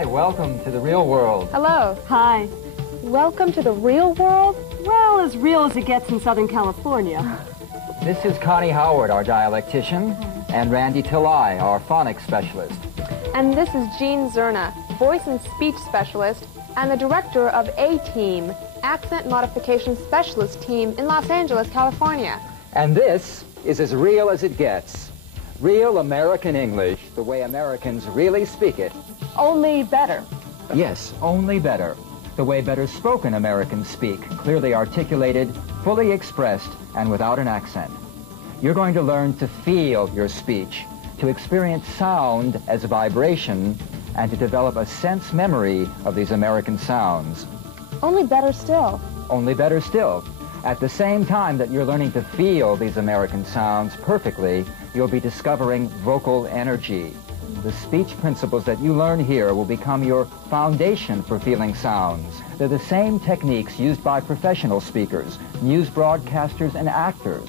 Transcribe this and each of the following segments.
Hi, welcome to the real world. Hello. Hi. Welcome to the real world? Well, as real as it gets in Southern California. This is Connie Howard, our dialectician, and Randy Tillai, our phonics specialist. And this is Jean Zerna, voice and speech specialist, and the director of A-Team, Accent Modification Specialist Team in Los Angeles, California. And this is as real as it gets. Real American English, the way Americans really speak it. Only better. Yes, only better. The way better spoken Americans speak, clearly articulated, fully expressed, and without an accent. You're going to learn to feel your speech, to experience sound as vibration, and to develop a sense memory of these American sounds. Only better still. Only better still. At the same time that you're learning to feel these American sounds perfectly, you'll be discovering vocal energy. The speech principles that you learn here will become your foundation for feeling sounds. They're the same techniques used by professional speakers, news broadcasters, and actors.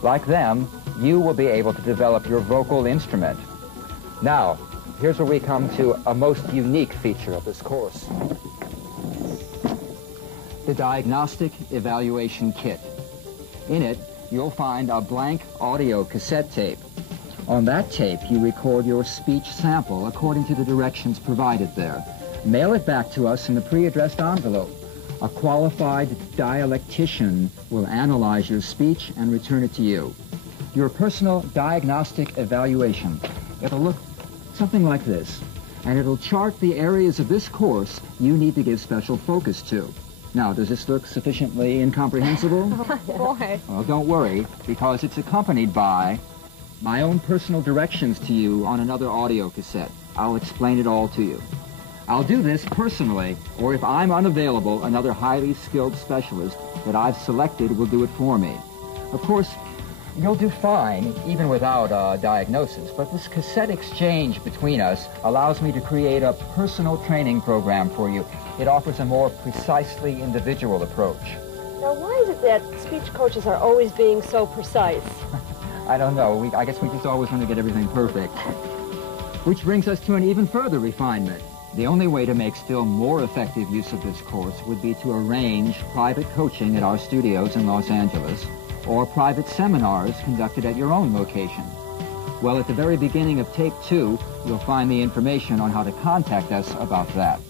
Like them, you will be able to develop your vocal instrument. Now, here's where we come to a most unique feature of this course. The Diagnostic Evaluation Kit. In it, you'll find a blank audio cassette tape. On that tape, you record your speech sample according to the directions provided there. Mail it back to us in the pre-addressed envelope. A qualified dialectician will analyze your speech and return it to you. Your personal diagnostic evaluation. It'll look something like this, and it'll chart the areas of this course you need to give special focus to. Now, does this look sufficiently incomprehensible? Boy. Well, don't worry, because it's accompanied by my own personal directions to you on another audio cassette. I'll explain it all to you. I'll do this personally, or if I'm unavailable, another highly skilled specialist that I've selected will do it for me. Of course, you'll do fine, even without a diagnosis, but this cassette exchange between us allows me to create a personal training program for you. It offers a more precisely individual approach. Now, why is it that speech coaches are always being so precise? I don't know. I guess we just always want to get everything perfect. Which brings us to an even further refinement. The only way to make still more effective use of this course would be to arrange private coaching at our studios in Los Angeles, or private seminars conducted at your own location. Well, at the very beginning of tape 2, you'll find the information on how to contact us about that.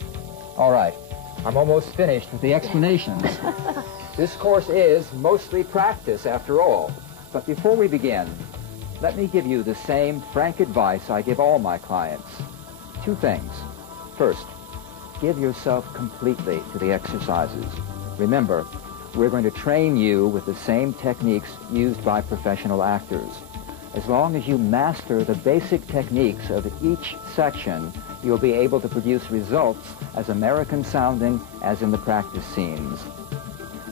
All right, I'm almost finished with the explanations. This course is mostly practice, after all. But before we begin, let me give you the same frank advice I give all my clients. 2 things. First, give yourself completely to the exercises. Remember, we're going to train you with the same techniques used by professional actors. As long as you master the basic techniques of each section, you'll be able to produce results as American sounding as in the practice scenes.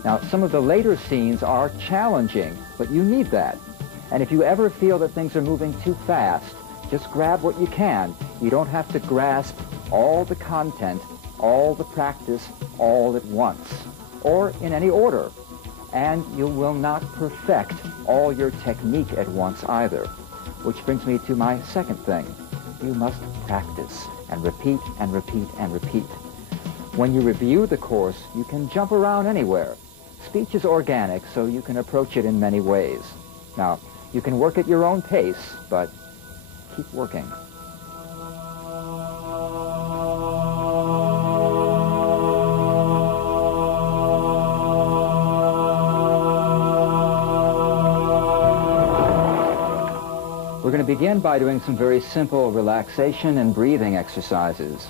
Now, some of the later scenes are challenging, but you need that. And if you ever feel that things are moving too fast, just grab what you can. You don't have to grasp all the content, all the practice, all at once, or in any order. And you will not perfect all your technique at once either. Which brings me to my second thing. You must practice and repeat and repeat and repeat. When you review the course, you can jump around anywhere. Speech is organic, so you can approach it in many ways. Now, you can work at your own pace, but keep working. We're going to begin by doing some very simple relaxation and breathing exercises.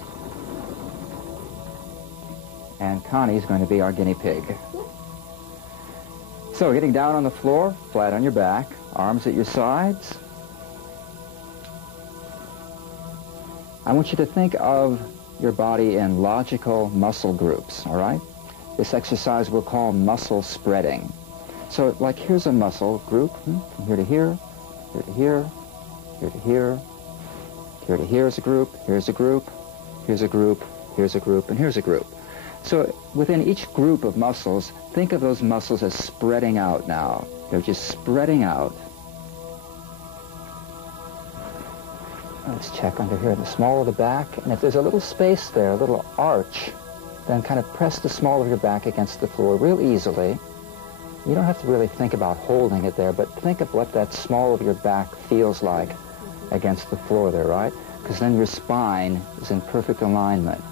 And Connie's going to be our guinea pig. So, getting down on the floor, flat on your back, arms at your sides. I want you to think of your body in logical muscle groups, all right? This exercise we'll call muscle spreading. So, like, here's a muscle group, from here to here, here to here, here to here, here to here is a group, here's a group, here's a group, here's a group, and here's a group. So within each group of muscles, think of those muscles as spreading out now. They're just spreading out. Let's check under here, the small of the back. And if there's a little space there, a little arch, then kind of press the small of your back against the floor real easily. You don't have to really think about holding it there, but think of what that small of your back feels like against the floor there, right? Because then your spine is in perfect alignment.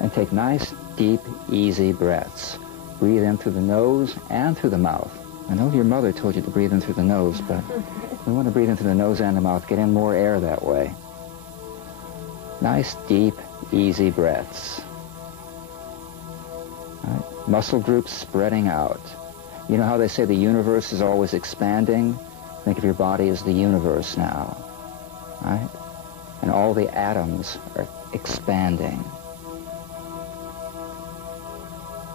And take nice, deep, easy breaths. Breathe in through the nose and through the mouth. I know your mother told you to breathe in through the nose, but we want to breathe in through the nose and the mouth. Get in more air that way. Nice, deep, easy breaths. Right. Muscle groups spreading out. You know how they say the universe is always expanding? Think of your body as the universe now. Right? And all the atoms are expanding.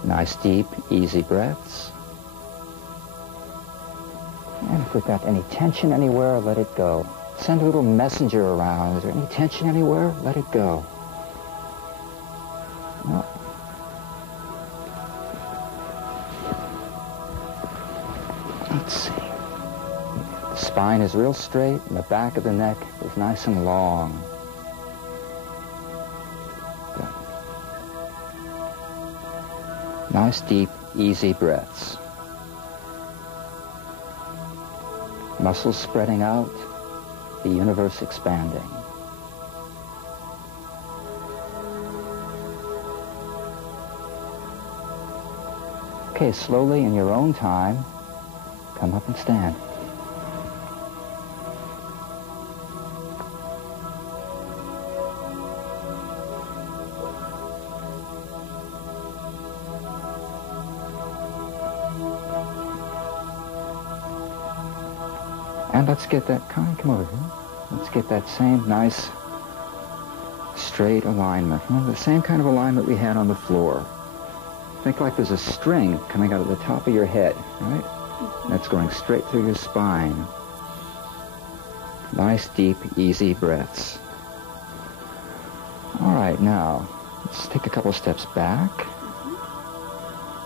Nice, deep, easy breaths. And if we've got any tension anywhere, let it go. Send a little messenger around. Is there any tension anywhere? Let it go. No. Let's see. The spine is real straight, and the back of the neck is nice and long. Good. Nice, deep, easy breaths. Muscles spreading out, the universe expanding. Okay, slowly in your own time, come up and stand. And let's get that, come over here. Let's get that same nice straight alignment. The same kind of alignment we had on the floor. Think like there's a string coming out of the top of your head, right? That's going straight through your spine. Nice, deep, easy breaths. All right, now, let's take a couple steps back.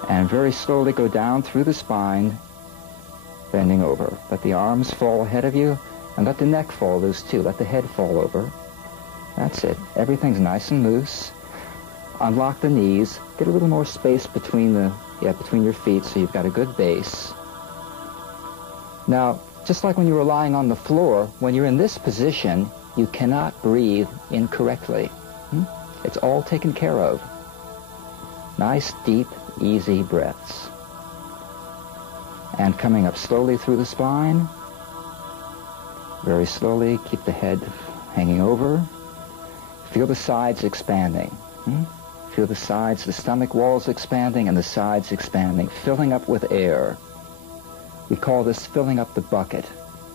And very slowly go down through the spine, bending over. Let the arms fall ahead of you, and let the neck fall loose too. Let the head fall over. That's it. Everything's nice and loose. Unlock the knees. Get a little more space between between your feet so you've got a good base. Now, just like when you were lying on the floor, when you're in this position, you cannot breathe incorrectly. It's all taken care of. Nice, deep, easy breaths. And coming up slowly through the spine. Very slowly, keep the head hanging over. Feel the sides expanding. Feel the sides, the stomach walls expanding and the sides expanding, filling up with air. We call this filling up the bucket,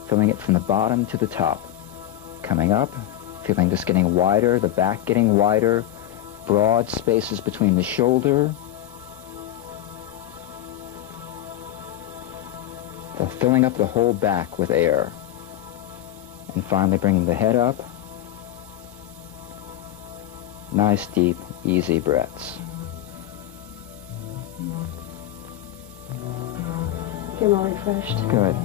filling it from the bottom to the top. Coming up, feeling this getting wider, the back getting wider, broad spaces between the shoulder. Filling up the whole back with air. And finally bringing the head up. Nice, deep, easy breaths. Feel more refreshed. Good.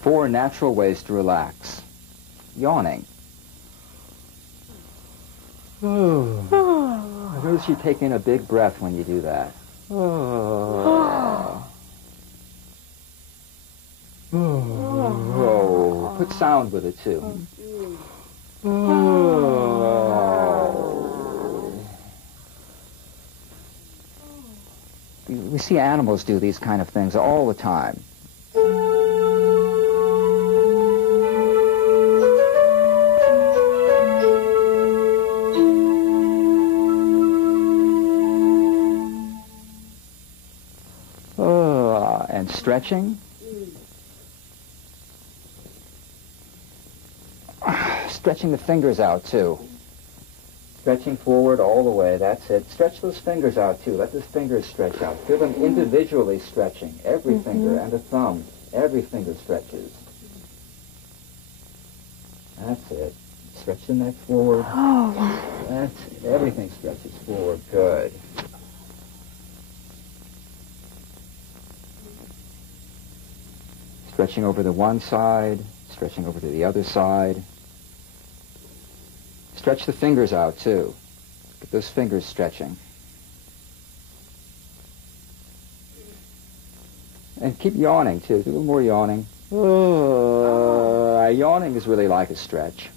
Four natural ways to relax. Yawning. I notice you take in a big breath when you do that. Put sound with it, too. We see animals do these kind of things all the time. And stretching. Stretching the fingers out, too. Stretching forward all the way, that's it. Stretch those fingers out, too. Let the fingers stretch out. Feel them individually stretching. Every finger and the thumb. Every finger stretches. That's it. Stretch the neck forward. Oh. Everything stretches forward. Good. Stretching over to one side, stretching over to the other side. Stretch the fingers out, too. Get those fingers stretching. And keep yawning, too. Do a little more yawning. Yawning is really like a stretch.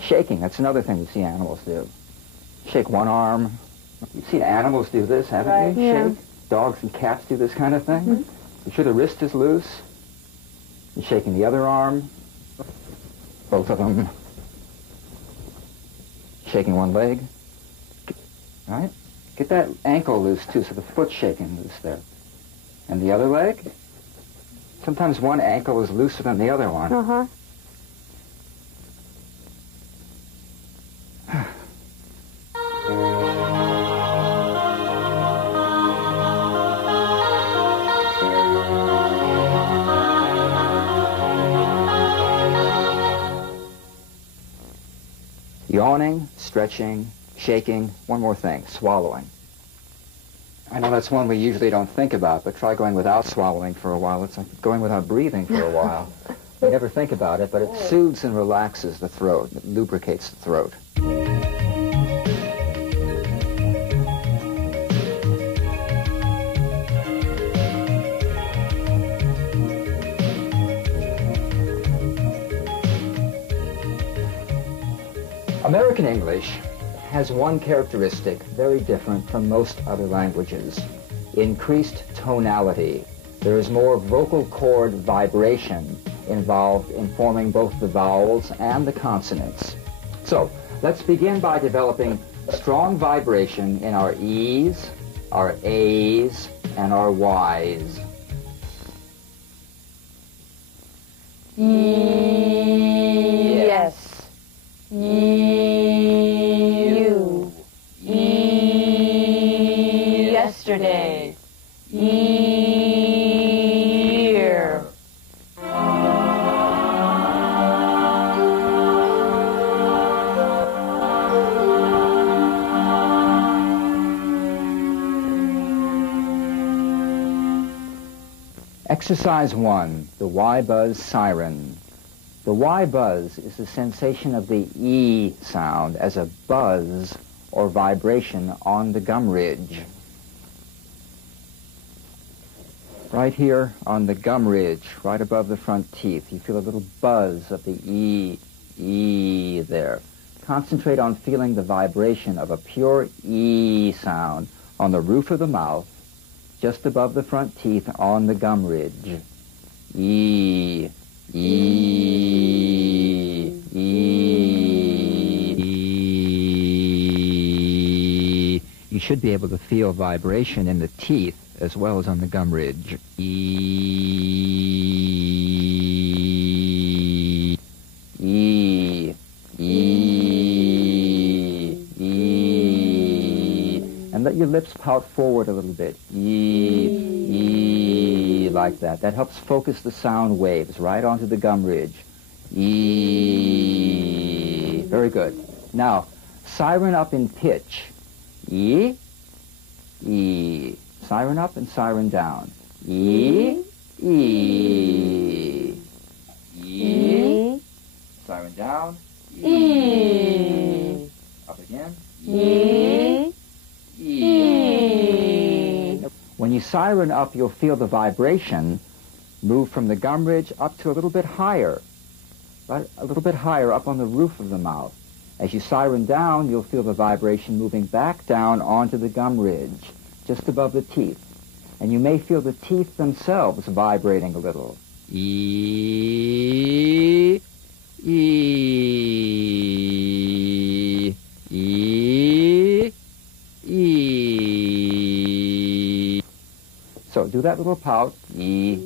Shaking, that's another thing you see animals do. Shake one arm. You've seen animals do this, haven't you? Yeah. Shake. Dogs and cats do this kind of thing. You sure the wrist is loose? You're shaking the other arm. Both of them. Shaking one leg. All right? Get that ankle loose, too, so the foot's shaking loose there. And the other leg? Sometimes one ankle is looser than the other one. Uh-huh. Yawning, stretching, shaking. One more thing, swallowing. I know that's one we usually don't think about, but try going without swallowing for a while. It's like going without breathing for a while. You never think about it, but it soothes and relaxes the throat. It lubricates the throat. American English has one characteristic very different from most other languages: increased tonality. There is more vocal cord vibration involved in forming both the vowels and the consonants. So, let's begin by developing strong vibration in our E's, our A's, and our Y's. Yes. You. Yesterday. Year. Exercise 1, the Y-buzz siren. The Y-buzz is the sensation of the E sound as a buzz or vibration on the gum ridge. Right here on the gum ridge, right above the front teeth, you feel a little buzz of the E there. Concentrate on feeling the vibration of a pure E sound on the roof of the mouth, just above the front teeth on the gum ridge. E. You should be able to feel vibration in the teeth as well as on the gum ridge. E. And let your lips pout forward a little bit. Like that. That helps focus the sound waves right onto the gum ridge. E. Very good. Now, siren up in pitch. E. Siren up and siren down. E. Siren down. E. Up again. E. When you siren up, you'll feel the vibration move from the gum ridge up to a little bit higher, right? A little bit higher up on the roof of the mouth. As you siren down, you'll feel the vibration moving back down onto the gum ridge, just above the teeth. And you may feel the teeth themselves vibrating a little. E. So do that little pout, E,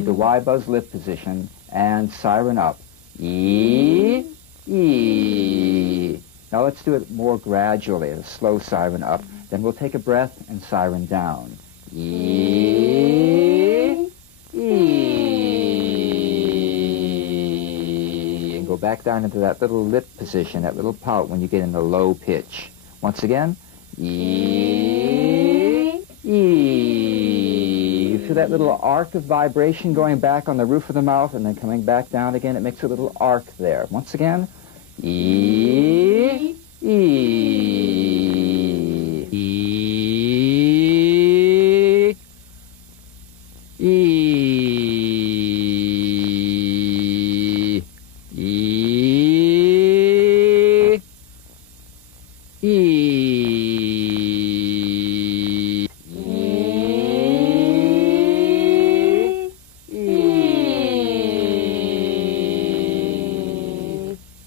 the Y-buzz lip position, and siren up. E, E. Now let's do it more gradually, a slow siren up. Then we'll take a breath and siren down. E. E. And go back down into that little lip position, that little pout when you get in the low pitch. Once again. E. E. You feel that little arc of vibration going back on the roof of the mouth and then coming back down again. It makes a little arc there. Once again. E. E. E. E. E. E.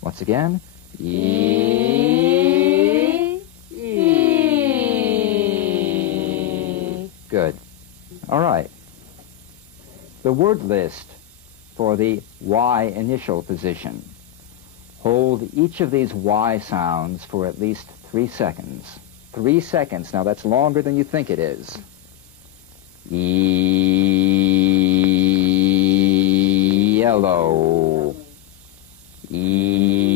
Once again. E. E. Good. All right. The word list for the Y initial position. Hold each of these Y sounds for at least 3 seconds. 3 seconds. Now that's longer than you think it is. Yellow. Ew.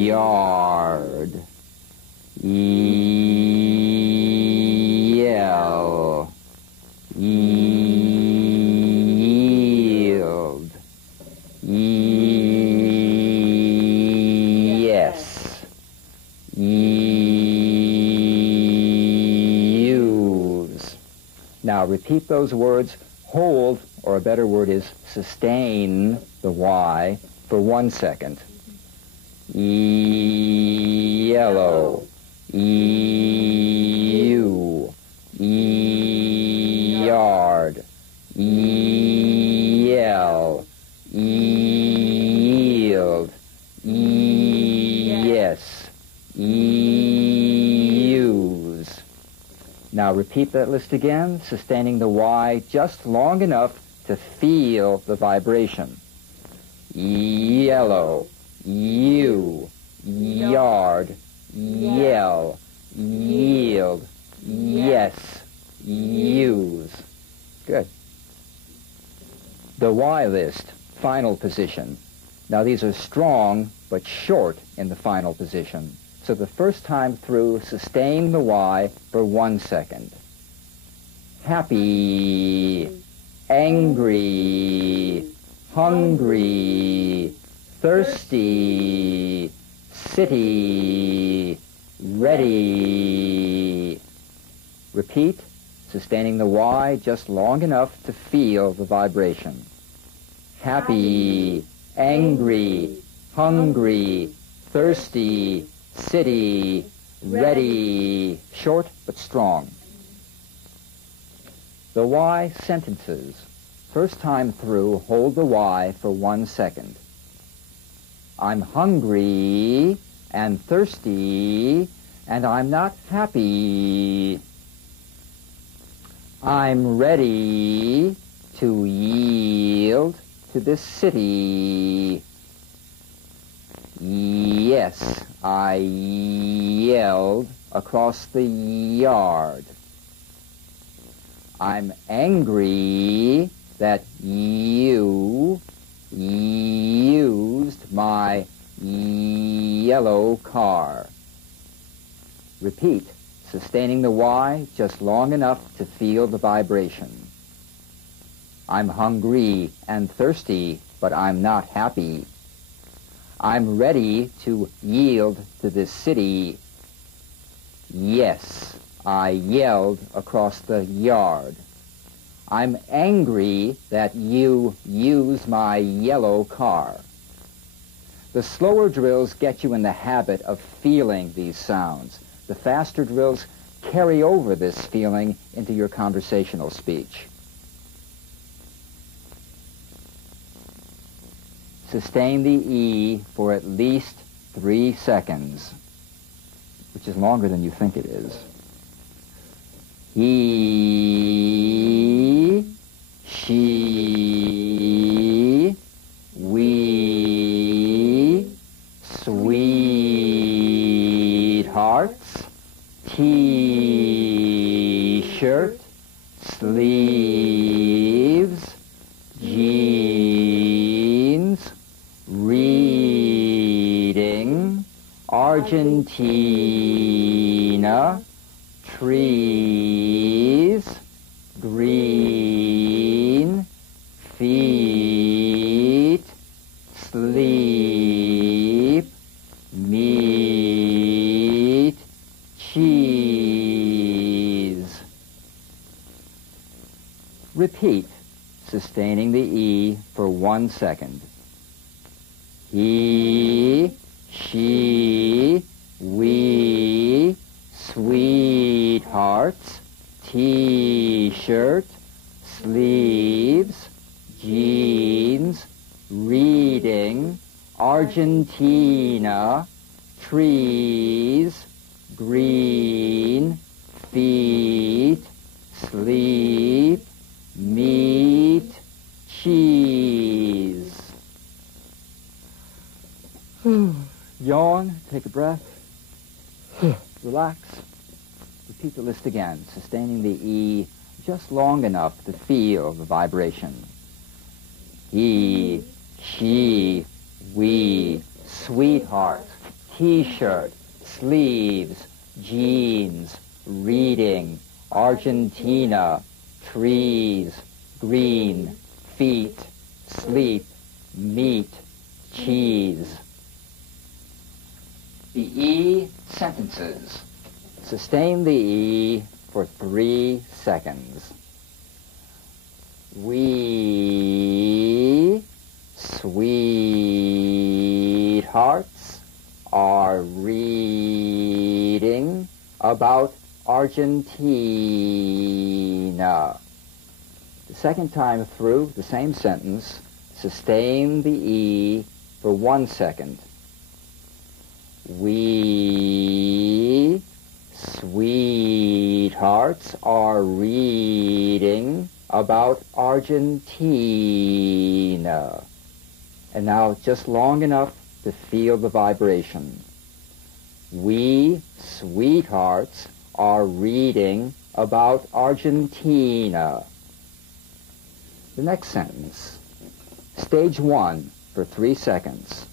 Yard. Yell. Yield. Yes. Use. Now repeat those words. Hold, or a better word is sustain the Y for 1 second. Yellow. Ew. Yard. Yell. Yield. Yes. Use. Now repeat that list again, sustaining the Y just long enough to feel the vibration. Yellow. You. Yard. Yell. Yield. Yes. Use. Good. The Y list, final position. Now these are strong but short in the final position. So the first time through, sustain the Y for 1 second. Happy, angry, hungry, thirsty, city, ready. Repeat, sustaining the Y just long enough to feel the vibration. Happy, angry, hungry, thirsty, city, ready. Short but strong. The Y sentences. First time through, hold the Y for 1 second. I'm hungry and thirsty, and I'm not happy. I'm ready to yield to this city. Yes, I yelled across the yard. I'm angry that you used my yellow car. Repeat, sustaining the Y just long enough to feel the vibration. I'm hungry and thirsty, but I'm not happy. I'm ready to yield to this city. Yes, I yelled across the yard. I'm angry that you use my yellow car. The slower drills get you in the habit of feeling these sounds. The faster drills carry over this feeling into your conversational speech. Sustain the E for at least 3 seconds, which is longer than you think it is. He, she, we, sweethearts, T-shirt, sleeves, jeans, reading, Argentina, trees, green, feet, sleep, meat, cheese. Repeat, sustaining the E for 1 second. He, she, we, sweethearts, T-shirt, sleeves, jeans, reading, Argentina, trees, green, feet, sleep, meat, cheese. Yawn, take a breath, relax. Repeat the list again, sustaining the E just long enough to feel the vibration. He, she, we, sweetheart, T-shirt, sleeves, jeans, reading, Argentina, trees, green, feet, sleep, meat, cheese. The E sentences. Sustain the E for 3 seconds. We, sweethearts, are reading about Argentina. The second time through the same sentence, sustain the E for 1 second. We, sweethearts, are reading about Argentina. And now just long enough to feel the vibration. We, sweethearts, are reading about Argentina. The next sentence. Stage 1 for 3 seconds.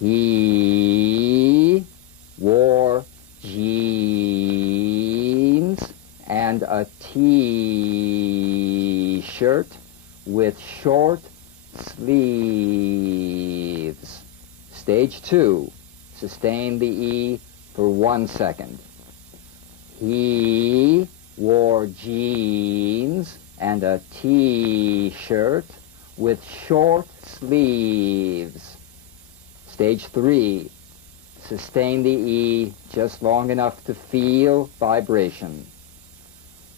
He wore jeans and a T-shirt with short sleeves. Stage 2. Sustain the E for 1 second. He wore jeans and a T-shirt with short sleeves. Stage 3. Sustain the E just long enough to feel vibration.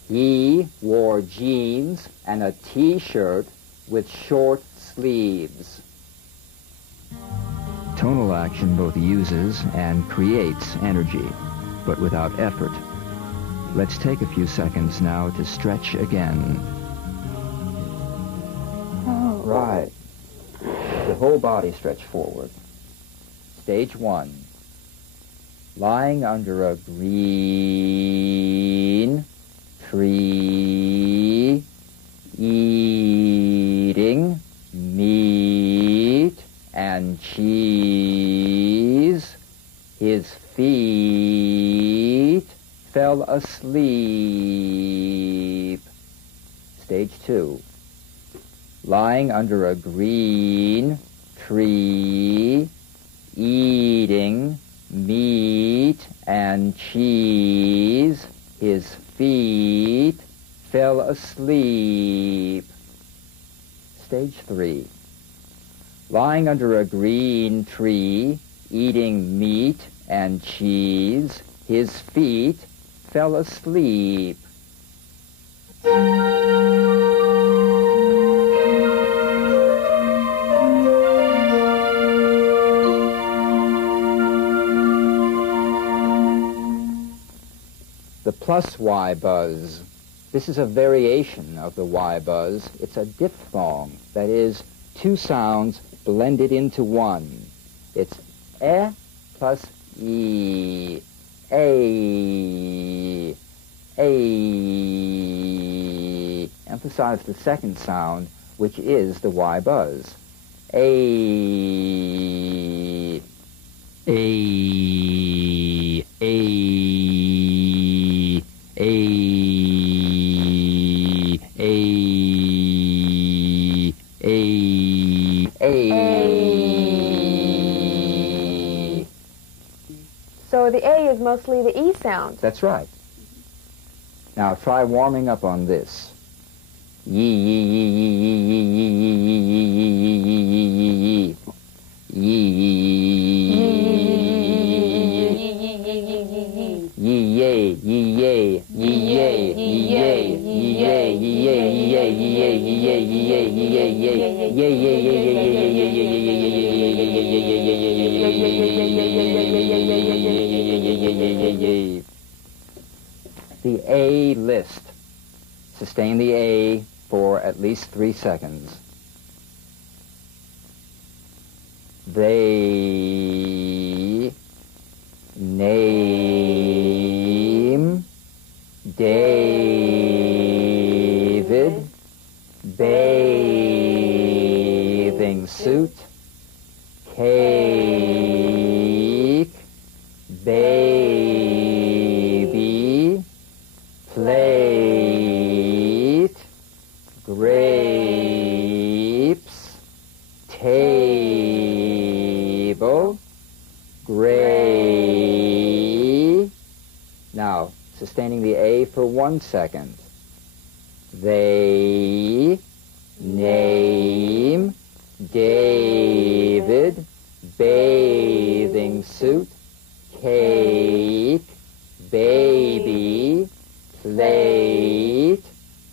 He wore jeans and a T-shirt with short sleeves. Tonal action both uses and creates energy, but without effort. Let's take a few seconds now to stretch again. Right. The whole body stretch forward. Stage 1. Lying under a green tree, eating meat and cheese, his feet fell asleep. Stage 2. Lying under a green tree, eating meat and cheese, his feet fell asleep. Stage 3. Lying under a green tree, eating meat and cheese, his feet fell asleep. The plus Y buzz. This is a variation of the Y buzz. It's a diphthong, that is, two sounds blended into one. It's eh plus e, a. Emphasize the second sound, which is the Y buzz. A. So the A is mostly the E sound. That's right. Now try warming up on this. Yee, yee, yee, yee, yee, yee, yee, yee, the A list. Sustain the A for at least 3 seconds. They name David bathing suit, cake, baby, plate, grapes, table, gray. Now, sustaining the A for 1 second. They name David bathing suit, cake, baby, plate,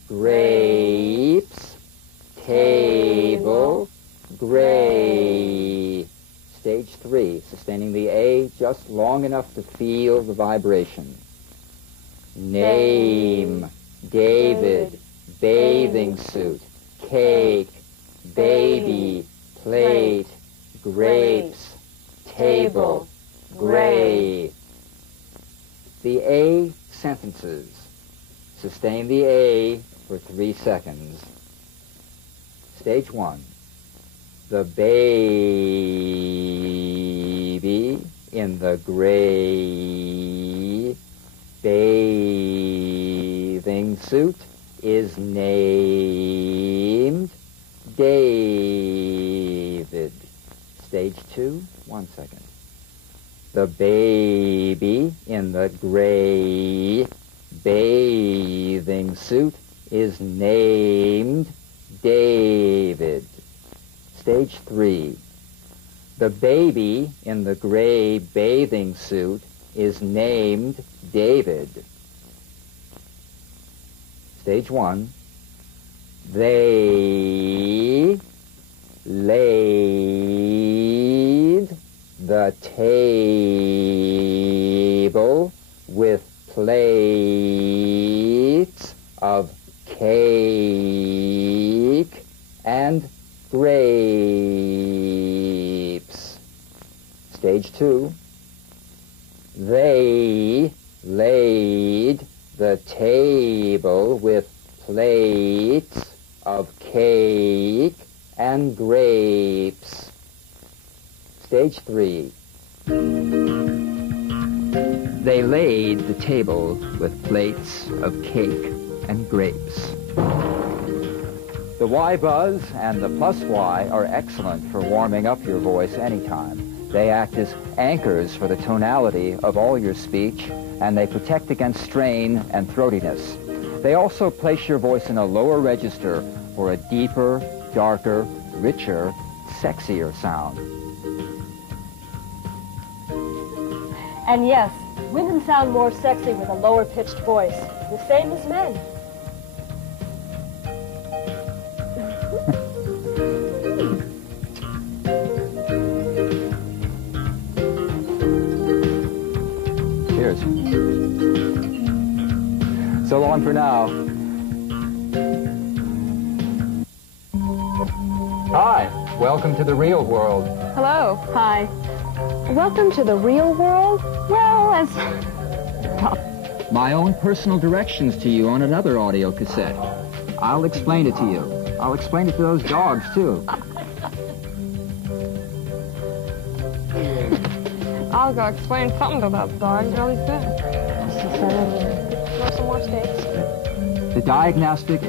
grapes, table, gray. Stage 3, sustaining the A just long enough to feel the vibration. Name David bathing suit, cake, baby, plate, grapes, table, gray. The A sentences. Sustain the A for 3 seconds. Stage 1. The baby in the gray bathing suit is named David. Stage 2, 1 second. The baby in the gray bathing suit is named David. Stage 3. The baby in the gray bathing suit is named David. Stage 1. They laid the table with plates of cake and grapes. Stage 2. They laid the table with plates of cake and grapes. Stage 3. They laid the table with plates of cake and grapes. The Y buzz and the plus Y are excellent for warming up your voice anytime. They act as anchors for the tonality of all your speech, and they protect against strain and throatiness. They also place your voice in a lower register for a deeper, darker, richer, sexier sound. And yes, women sound more sexy with a lower-pitched voice, the same as men. Cheers. So long for now. Welcome to the real world. Hello. Hi. Welcome to the real world? Well, as... My own personal directions to you on another audio cassette. I'll explain it to you. I'll explain it to those dogs, too. I'll go explain something to that dog really soon. Want some more steaks? The diagnostic